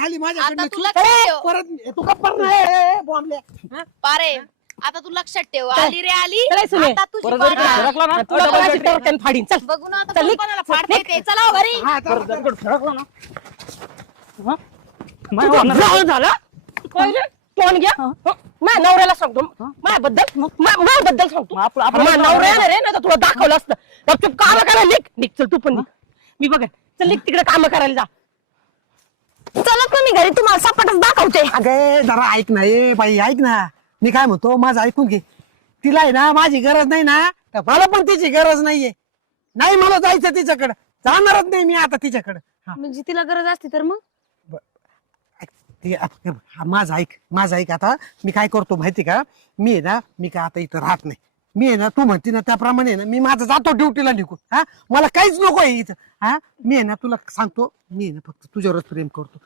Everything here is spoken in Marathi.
झाली आता माझ्याकडनं तू चूक. लक्षात ठेव. परत तू गप्प नाही बॉम्बले पारे आता तू लक्षात ठेव आली रे आली चला सुने. आता तुझी परत जरी पाळी. धडकला ना तुला डबल कोणाची बॅटरी. टोटन फाडीन चल बघू ना आता चल, कोण कोणाला फाडता येते चला हो घरी हा परत चला. जर धडकला ना हा? तुझं नाही होणार. ब्लाऊज झाला काय रे? तोंड घ्या माझ्या नवऱ्याला सांगतो माझ्याबद्दल सांगतो आपलं- आपलं- माझ्या नवऱ्याला रे ना तुला दाखवलं असतं गपचूप काम करायला निघ चल तू पण निघ. मी बघ चल निघ तिकडे काम करायला जा चला तुम्ही घरी तुम्हाला सपाटच दाखवते अगे जरा ऐक ना ए बाई ऐक ना मी काय म्हणतो माझं ऐकून घे तिला आहे ना माझी गरज नाही ना तर मला पण तिची गरज नाहीये नाही मला जायचं तिच्याकडे जाणारच नाही मी आता तिच्याकडे म्हणजे तिला गरज असते तर मग माझं ऐक आता मी काय करतो माहिती का मी आहे ना मी काय आता इथं राहत नाही मी आहे ना तू म्हणते ना त्याप्रमाणे आहे ना मी माझं जातो ड्युटीला निघून हा मला काहीच नको आहे इथं हा मी आहे ना तुला सांगतो मी आहे ना फक्त तुझ्यावरच प्रेम करतो